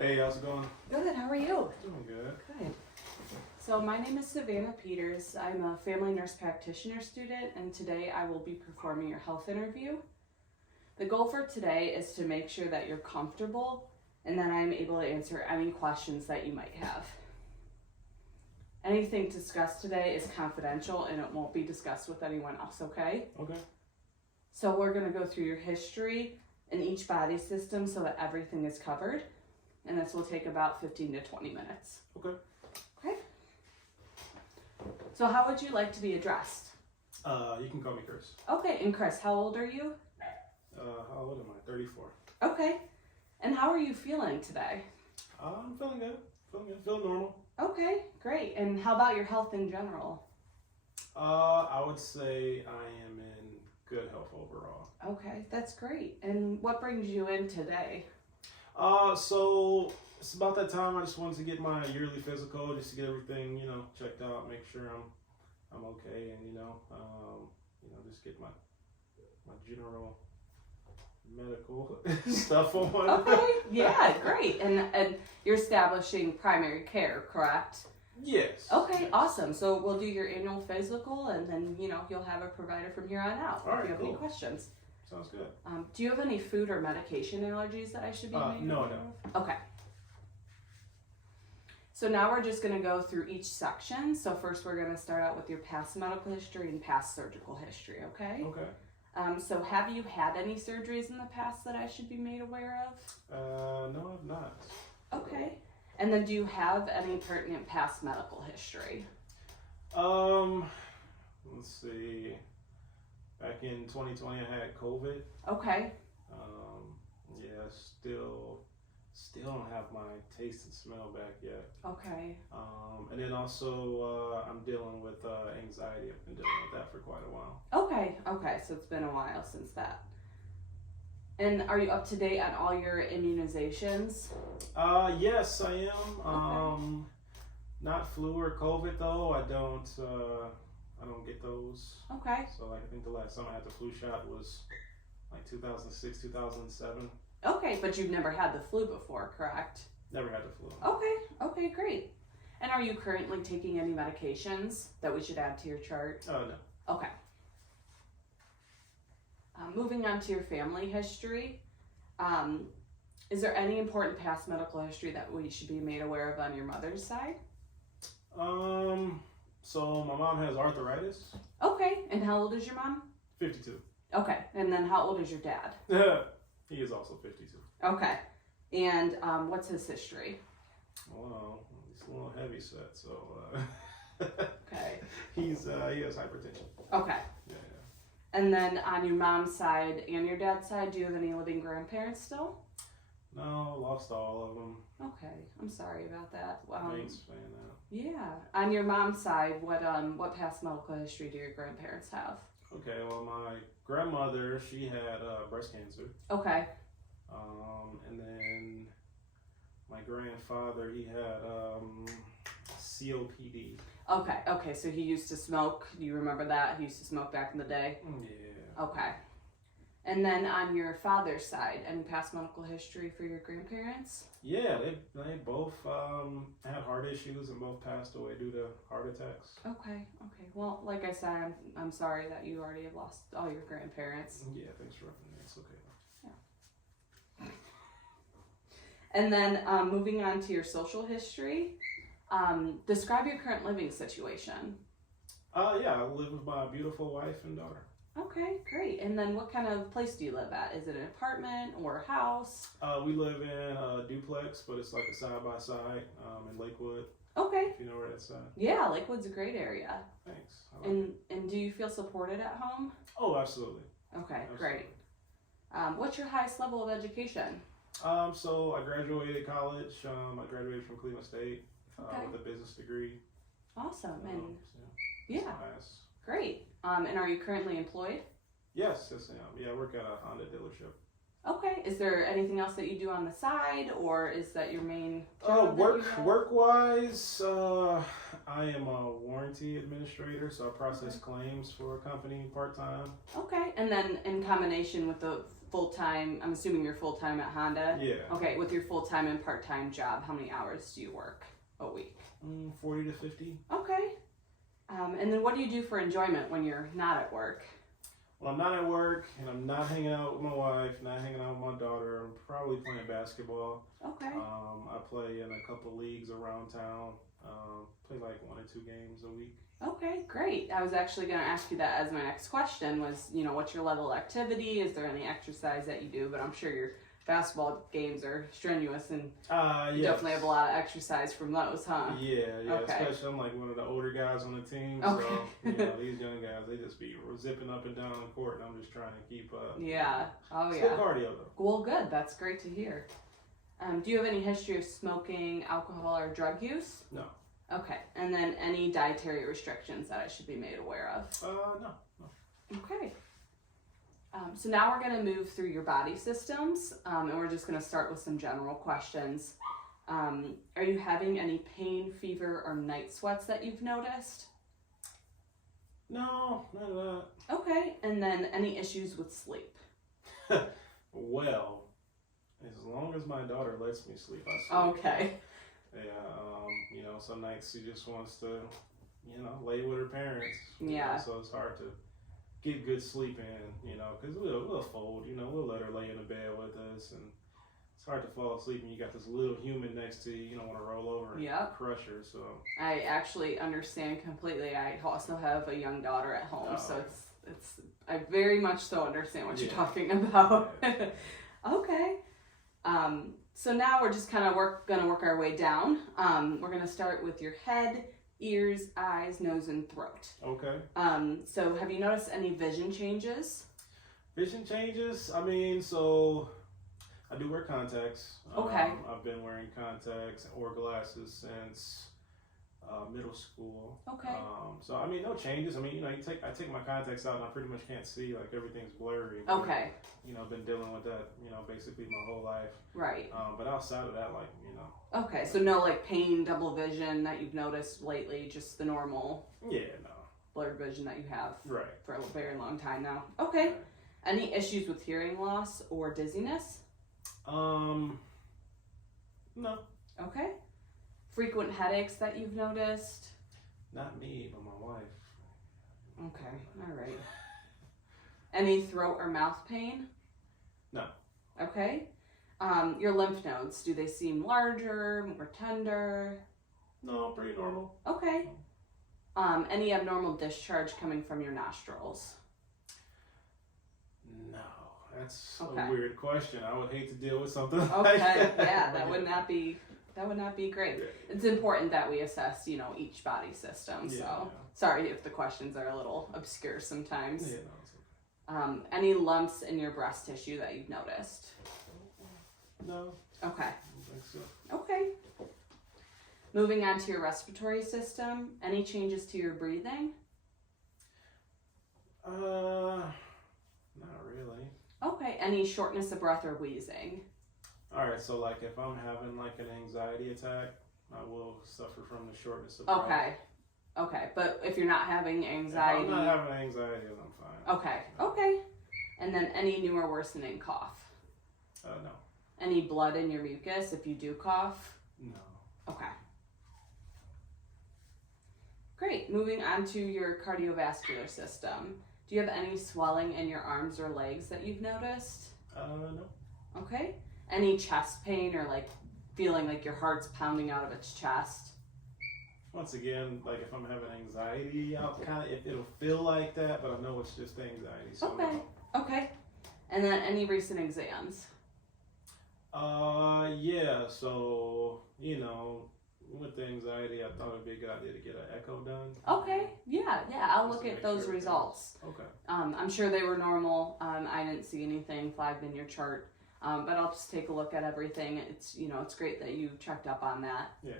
Hey, how's it going? Good, how are you? Doing good. Good. So my name is Savannah Peters. I'm a family nurse practitioner student, and today I will be performing your health interview. The goal for today is to make sure that you're comfortable and that I'm able to answer any questions that you might have. Anything discussed today is confidential and it won't be discussed with anyone else, okay? Okay. So we're going to go through your history in each body system so that everything is covered. And this will take about 15 to 20 minutes. Okay. Okay. So how would you like to be addressed? You can call me Chris. Okay, and Chris, how old are you? How old am I? 34. Okay. And how are you feeling today? I'm feeling good. Feeling normal. Okay, great. And how about your health in general? I would say I am in good health overall. Okay, that's great. And what brings you in today? So it's about that time. I just wanted to get my yearly physical, just to get everything, checked out, make sure I'm okay, and just get my general medical stuff on. Okay, yeah, great. And you're establishing primary care, correct? Yes. Okay, Yes. awesome. So we'll do your annual physical, and then you'll have a provider from here on out. All right, if you have any cool. questions. Sounds good. Do you have any food or medication allergies that I should be made No, aware of? Okay. So now we're just going to go through each section. So first we're going to start out with your past medical history and past surgical history, okay? Okay. So have you had any surgeries in the past that I should be made aware of? No, I've not. Okay. And then do you have any pertinent past medical history? Let's see. Back in 2020, I had COVID. Okay. Yeah, still don't have my taste and smell back yet. Okay. And then also, I'm dealing with anxiety. I've been dealing with that for quite a while. Okay, so it's been a while since that. And are you up to date on all your immunizations? Yes, I am. Not flu or COVID though. I don't get those. Okay. So like, I think the last time I had the flu shot was like 2006, 2007. Okay, but you've never had the flu before, correct? Never had the flu. Okay, great. And are you currently taking any medications that we should add to your chart? No. Okay. Moving on to your family history, is there any important past medical history that we should be made aware of on your mother's side? So my mom has arthritis. Okay, and how old is your mom? 52. Okay, and then how old is your dad? He is also 52. Okay, and what's his history? Well, he's a little heavy set, so Okay. he has hypertension. Okay. Yeah. And then on your mom's side and your dad's side, do you have any living grandparents still? No, lost all of them. Okay, I'm sorry about that. Thanks for saying that. Yeah. On your mom's side, what past medical history do your grandparents have? Okay, well, my grandmother, she had breast cancer. Okay. And then my grandfather, he had COPD. Okay, so he used to smoke. Do you remember that? He used to smoke back in the day? Yeah. Okay. And then on your father's side, any past medical history for your grandparents? Yeah, they both had heart issues and both passed away due to heart attacks. Okay. Well, like I said, I'm sorry that you already have lost all your grandparents. Yeah, thanks for roughing me. It's okay. And then moving on to your social history, describe your current living situation. Yeah, I live with my beautiful wife and daughter. Okay, great. And then what kind of place do you live at? Is it an apartment or a house? We live in a duplex, but it's like a side-by-side in Lakewood. Okay. If you know where that's at. Yeah, Lakewood's a great area. Thanks. I like it. And do you feel supported at home? Oh, absolutely. Okay, Absolutely. great. What's your highest level of education? So I graduated college. I graduated from Cleveland State Okay. with a business degree. Awesome. And So, yeah, nice. great. And are you currently employed? Yes, I am. Yeah, I work at a Honda dealership. Okay. Is there anything else that you do on the side, or is that your main job? Work wise, I am a warranty administrator, so I process claims for a company part time. Okay. And then in combination with the full-time, I'm assuming you're full-time at Honda? Yeah. Okay, with your full-time and part-time job, how many hours do you work a week? 40 to 50. Okay. And then what do you do for enjoyment when you're not at work? When I'm not at work and I'm not hanging out with my wife, not hanging out with my daughter, I'm probably playing basketball. Okay. I play in a couple leagues around town. Play like 1 or 2 games a week. Okay, great. I was actually going to ask you that as my next question was, what's your level of activity? Is there any exercise that you do? But I'm sure your basketball games are strenuous and you definitely have a lot of exercise from those, huh? Yeah. Okay. Especially I'm like one of the older guys on the team. Okay. So, these young guys, they just be zipping up and down the court and I'm just trying to keep up. Yeah. Oh, It's yeah. good cardio though. Well, good. That's great to hear. Do you have any history of smoking, alcohol, or drug use? No. Okay. And then any dietary restrictions that I should be made aware of? No. Okay. So now we're going to move through your body systems, and we're just going to start with some general questions. Are you having any pain, fever, or night sweats that you've noticed? No, none of that. Okay. And then any issues with sleep? Well, as long as my daughter lets me sleep, I sleep. Okay. Yeah, some nights she just wants to, lay with her parents. Yeah. So it's hard to get good sleep in, because we'll fold, we'll let her lay in the bed with us, and it's hard to fall asleep and you got this little human next to you, you don't want to roll over and Yep. crush her, so. I actually understand completely. I also have a young daughter at home, so it's I very much so understand what you're talking about. Yeah. Okay. So now we're just kind of gonna work our way down. We're gonna start with your head, ears, eyes, nose, and throat. Okay. So have you noticed any vision changes? Vision changes, so I do wear contacts. Okay. I've been wearing contacts or glasses since middle school. Okay. So no changes. I take my contacts out and I pretty much can't see. Like everything's blurry. Okay. I've been dealing with that. Basically my whole life. Right. But outside of that, Okay. So no pain, double vision that you've noticed lately. Just the normal Yeah, no. blurred vision that you have Right. for a very long time now. Okay. Right. Any issues with hearing loss or dizziness? No. Okay. Frequent headaches that you've noticed? Not me, but my wife. Okay, all right. Any throat or mouth pain? No. Okay. Your lymph nodes, do they seem larger, more tender? No, pretty normal. Okay. Any abnormal discharge coming from your nostrils? No. That's Okay. a weird question. I would hate to deal with something like Okay, that. yeah, that would not be great. It's important that we assess, each body system. Yeah, So yeah. sorry if the questions are a little obscure sometimes. Yeah, no, it's okay. Any lumps in your breast tissue that you've noticed? No, Okay. I don't think so. Okay. Moving on to your respiratory system, any changes to your breathing? Not really. Okay. Any shortness of breath or wheezing? Alright, so if I'm having an anxiety attack, I will suffer from the shortness of breath. Okay. Okay. But if you're not having anxiety. If I'm not having anxiety, then I'm fine. Okay. Okay. And then any new or worsening cough? No. Any blood in your mucus if you do cough? No. Okay. Great. Moving on to your cardiovascular system. Do you have any swelling in your arms or legs that you've noticed? No. Okay. Any chest pain or feeling like your heart's pounding out of its chest? Once again, if I'm having anxiety, it'll feel like that, but I know it's just anxiety. So Okay. no. Okay. And then any recent exams? Yeah, so, with the anxiety, I thought it'd be a good idea to get an echo done. Okay. Yeah. I'll Just look to at make those sure results. Okay. I'm sure they were normal. I didn't see anything flagged in your chart. But I'll just take a look at everything. It's great that you checked up on that. Yeah.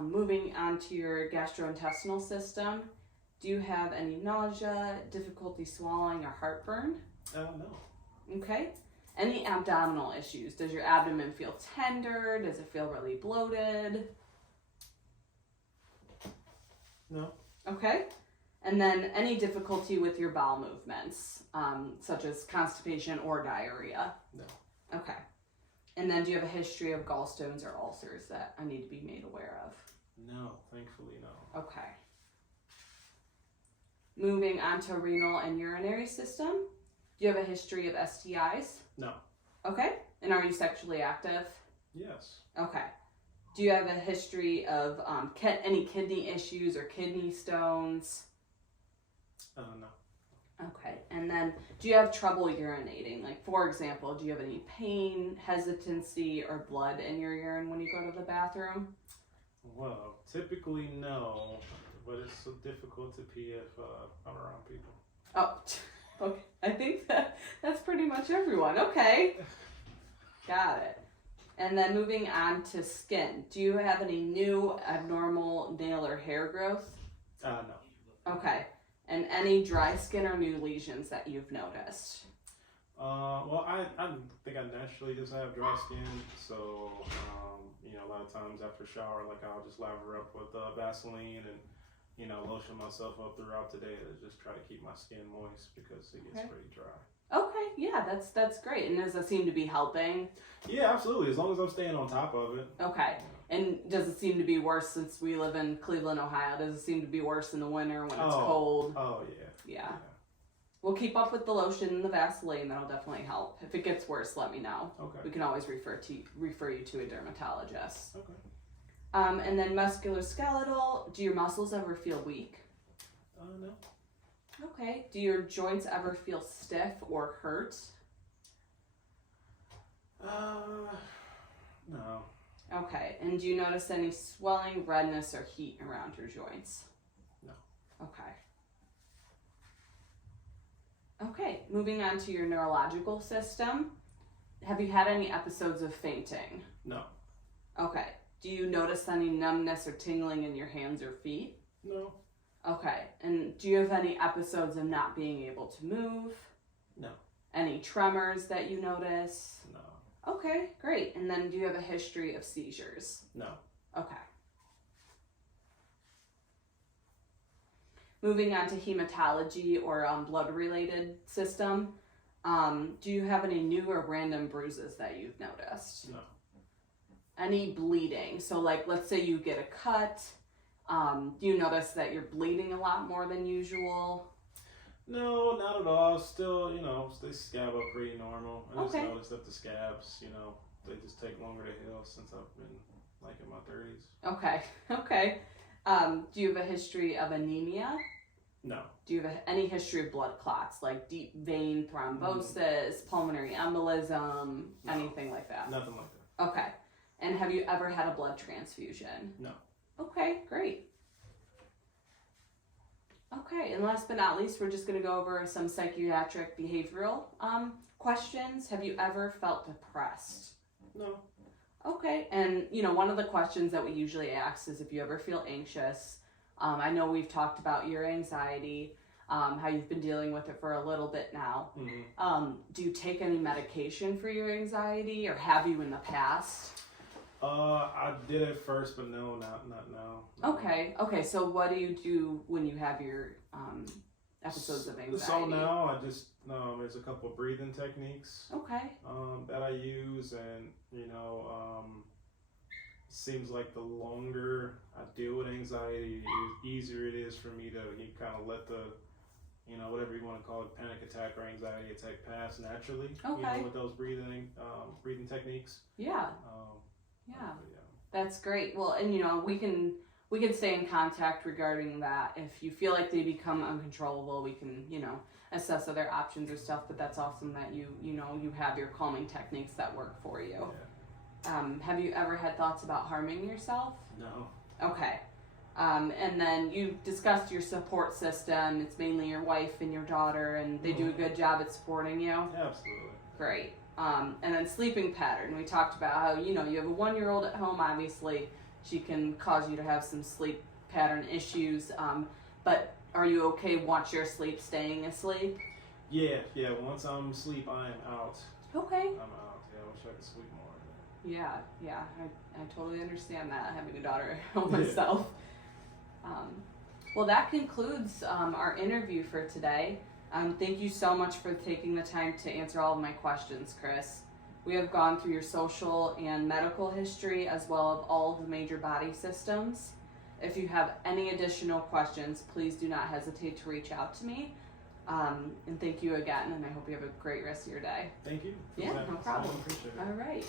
Moving on to your gastrointestinal system, do you have any nausea, difficulty swallowing, or heartburn? No. Okay. Any abdominal issues? Does your abdomen feel tender? Does it feel really bloated? No. Okay. And then any difficulty with your bowel movements, such as constipation or diarrhea? No. Okay. And then do you have a history of gallstones or ulcers that I need to be made aware of? No, thankfully no. Okay. Moving on to renal and urinary system. Do you have a history of STIs? No. Okay. And are you sexually active? Yes. Okay. Do you have a history of any kidney issues or kidney stones? No. Okay. And then do you have trouble urinating? Like, for example, do you have any pain, hesitancy, or blood in your urine when you go to the bathroom? Well, typically no, but it's so difficult to pee if I'm around people. Oh, okay. I think that's pretty much everyone. Okay. Got it. And then moving on to skin. Do you have any new abnormal nail or hair growth? No. Okay. And any dry skin or new lesions that you've noticed? Well, I think I naturally just have dry skin, so a lot of times after shower, like I'll just lather up with Vaseline and lotion myself up throughout the day to just try to keep my skin moist because it gets pretty dry. Okay, yeah, that's great. And does that seem to be helping? Yeah, absolutely. As long as I'm staying on top of it. Okay. And does it seem to be worse since we live in Cleveland, Ohio? Does it seem to be worse in the winter when it's cold? Oh, yeah. Yeah. We'll keep up with the lotion and the Vaseline. That'll definitely help. If it gets worse, let me know. Okay. We can always refer you to a dermatologist. Okay. And then musculoskeletal. Do your muscles ever feel weak? No. Okay. Do your joints ever feel stiff or hurt? No. Okay. And do you notice any swelling, redness, or heat around your joints? No. Okay. Okay, moving on to your neurological system. Have you had any episodes of fainting? No. Okay. Do you notice any numbness or tingling in your hands or feet? No. Okay. And do you have any episodes of not being able to move? No. Any tremors that you notice? No. Okay, great. And then do you have a history of seizures? No. Okay. Moving on to hematology or blood-related system, do you have any new or random bruises that you've noticed? No. Any bleeding? So, like, let's say you get a cut. Do you notice that you're bleeding a lot more than usual? No, not at all. Still, they scab up pretty normal. I just noticed that the scabs, they just take longer to heal since I've been, like, in my 30s. Okay. Do you have a history of anemia? No. Do you have any history of blood clots, like deep vein thrombosis, pulmonary embolism, anything like that? Nothing like that. Okay. And have you ever had a blood transfusion? No. Okay, great. Okay, and last but not least, we're just going to go over some psychiatric behavioral questions. Have you ever felt depressed? No. Okay, and one of the questions that we usually ask is if you ever feel anxious. I know we've talked about your anxiety, how you've been dealing with it for a little bit now. Mm-hmm. Do you take any medication for your anxiety, or have you in the past? I did it first, but no, not now. Okay, so what do you do when you have your episodes of anxiety? So now I just, there's a couple of breathing techniques. Okay. That I use, and seems like the longer I deal with anxiety, the easier it is for me to kind of let the, whatever you want to call it, panic attack or anxiety attack pass naturally. Okay. With those breathing techniques. Yeah. Yeah. That's great. Well, and we can stay in contact regarding that. If you feel like they become uncontrollable, we can assess other options or stuff. But that's awesome that you have your calming techniques that work for you. Yeah. Have you ever had thoughts about harming yourself? No. Okay. And then you discussed your support system. It's mainly your wife and your daughter, and they do a good job at supporting you. Absolutely. Great. And then sleeping pattern. We talked about how, you have a 1-year-old at home. Obviously, she can cause you to have some sleep pattern issues. But are you okay once you're asleep, staying asleep? Yeah. Once I'm asleep, I am out. Okay. I'm out. Yeah, I wish I could sleep more. Yeah. I totally understand that, having a daughter at home myself. Well, that concludes our interview for today. Thank you so much for taking the time to answer all of my questions, Chris. We have gone through your social and medical history as well as all of the major body systems. If you have any additional questions, please do not hesitate to reach out to me. And thank you again, and I hope you have a great rest of your day. Thank you. Yeah, no problem. I appreciate it. All right.